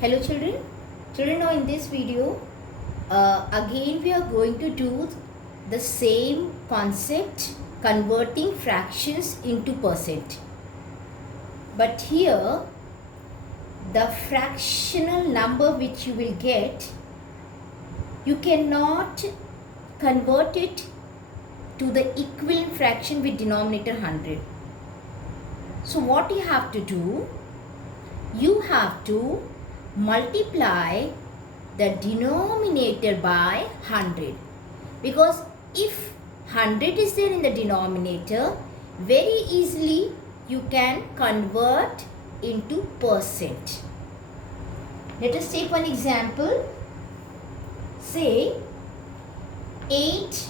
Hello children. Children, now in this video again we are going to do the same concept, converting fractions into percent. But here the fractional number which you will get, you cannot convert it to the equivalent fraction with denominator 100. So what you have to do, you have to multiply the denominator by 100, because if 100 is there in the denominator, very easily you can convert into percent. Let us take one example. Say 8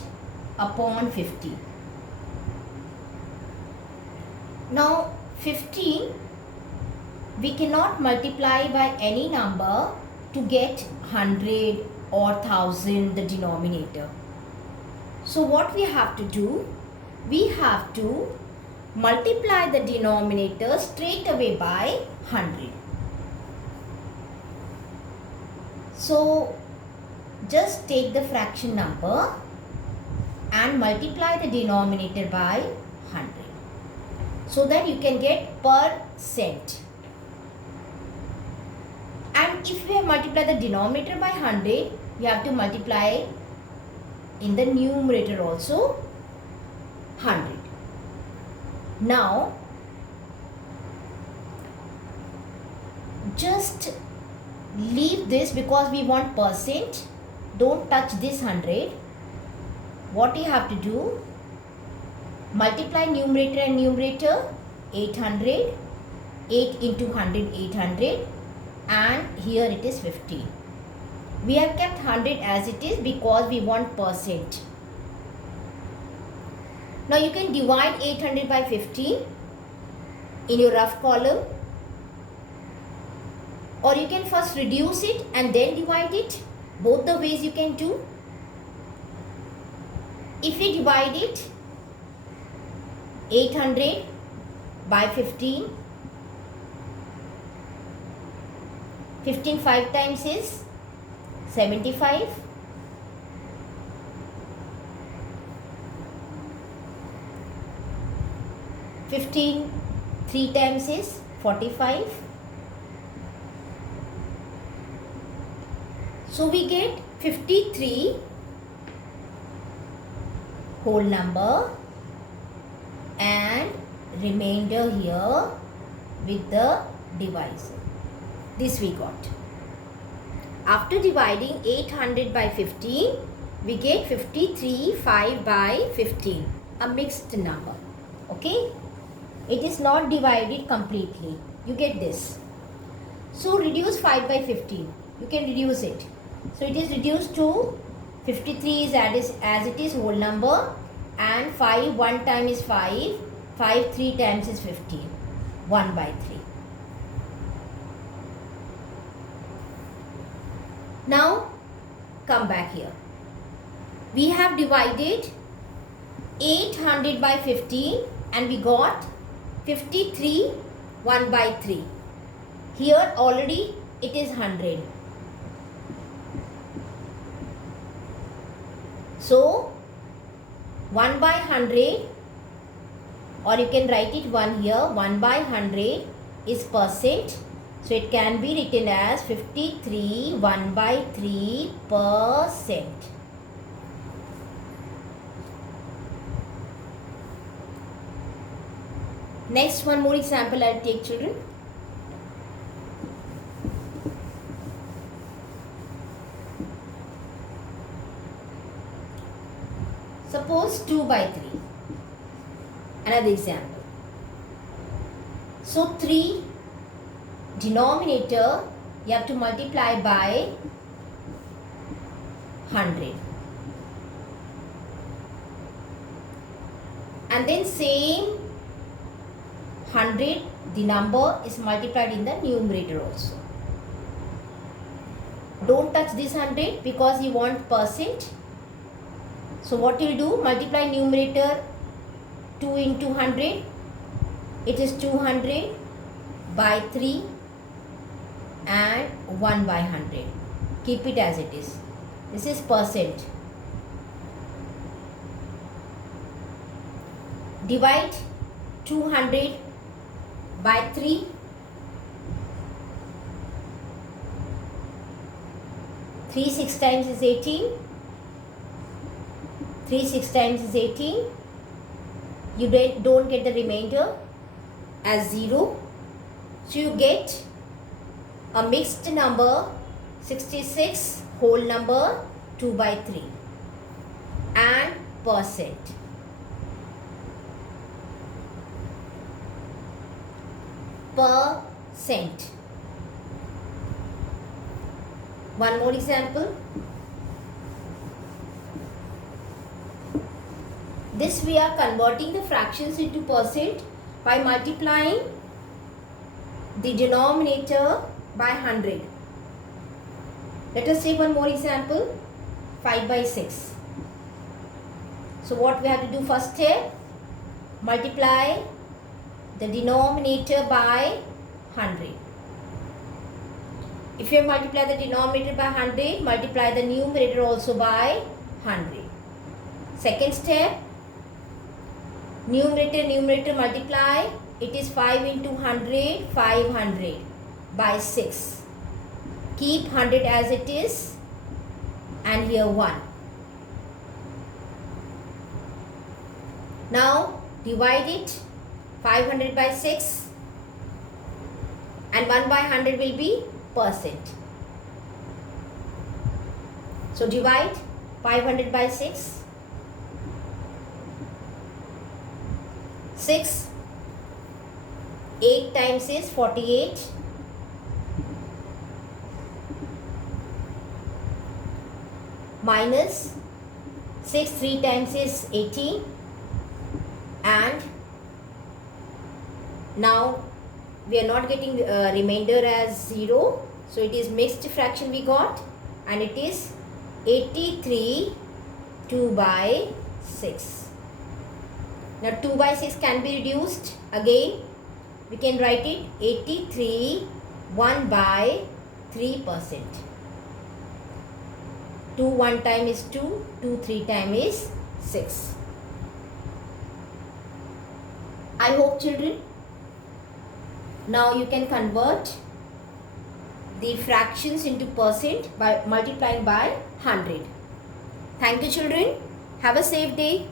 upon 50. Now 15 we cannot multiply by any number to get 100 or 1000 the denominator. So what we have to do, we have to multiply the denominator straight away by 100. So just take the fraction number and multiply the denominator by 100 so that you can get percent. And if we have multiplied the denominator by 100, you have to multiply in the numerator also 100. Now, just leave this because we want percent. Don't touch this 100. What you have to do, multiply numerator and numerator, 800, 8 into 100, 800. And here it is 15. We have kept 100 as it is because we want percent. Now you can divide 800 by 15 in your rough column, or you can first reduce it and then divide it. Both the ways you can do. If we divide it, 800 by 15, 15 5 times is 75. 15 3 times is 45. So we get 53 whole number and remainder here with the divisor. This we got. After dividing 800 by 15, we get 53 5 by 15, a mixed number. Okay, it is not divided completely. You get this. So reduce 5 by 15. You can reduce it. So it is reduced to 53 is as it is whole number, and 5 1 time is 5, 5 3 times is 15, 1 by 3. Now come back here. We have divided 800 by 15 and we got 53 1 by 3. Here already it is 100. So 1 by 100, or you can write it 1 here, 1 by 100 is percent. So it can be written as 53 1 by 3 percent. Next, one more example I'll take, children. Suppose 2 by 3. Another example. So 3 denominator you have to multiply by 100, and then same 100 the number is multiplied in the numerator also. Don't touch this 100 because you want percent. So what you will do, multiply numerator 2 into 100, it is 200 by 3 and 1 by 100. Keep it as it is. This is percent. Divide 200 by 3. 3 6 times is 18. 3 6 times is 18. You don't get the remainder as 0. So you get a mixed number 66 whole number 2 by 3 and percent. Percent. One more example. This we are converting the fractions into percent by multiplying the denominator by 100. Let us take one more example. 5 by 6. So what we have to do first step? Multiply the denominator by 100. If you multiply the denominator by 100, multiply the numerator also by 100. Second step, numerator multiply. It is 5 into 100, 500 by 6. Keep 100 as it is and here 1. Now divide it, 500 by 6 and 1 by 100 will be percent. So divide 500 by 6. 6. 8 times is 48. Minus 6 3 times is 18. And now we are not getting remainder as 0. So it is mixed fraction we got, and it is 83 2 by 6. Now 2 by 6 can be reduced. Again we can write it 83 1 by 3%. 2 1 time is 2, 2 3 time is 6. I hope children, now you can convert the fractions into percent by multiplying by 100. Thank you children. Have a safe day.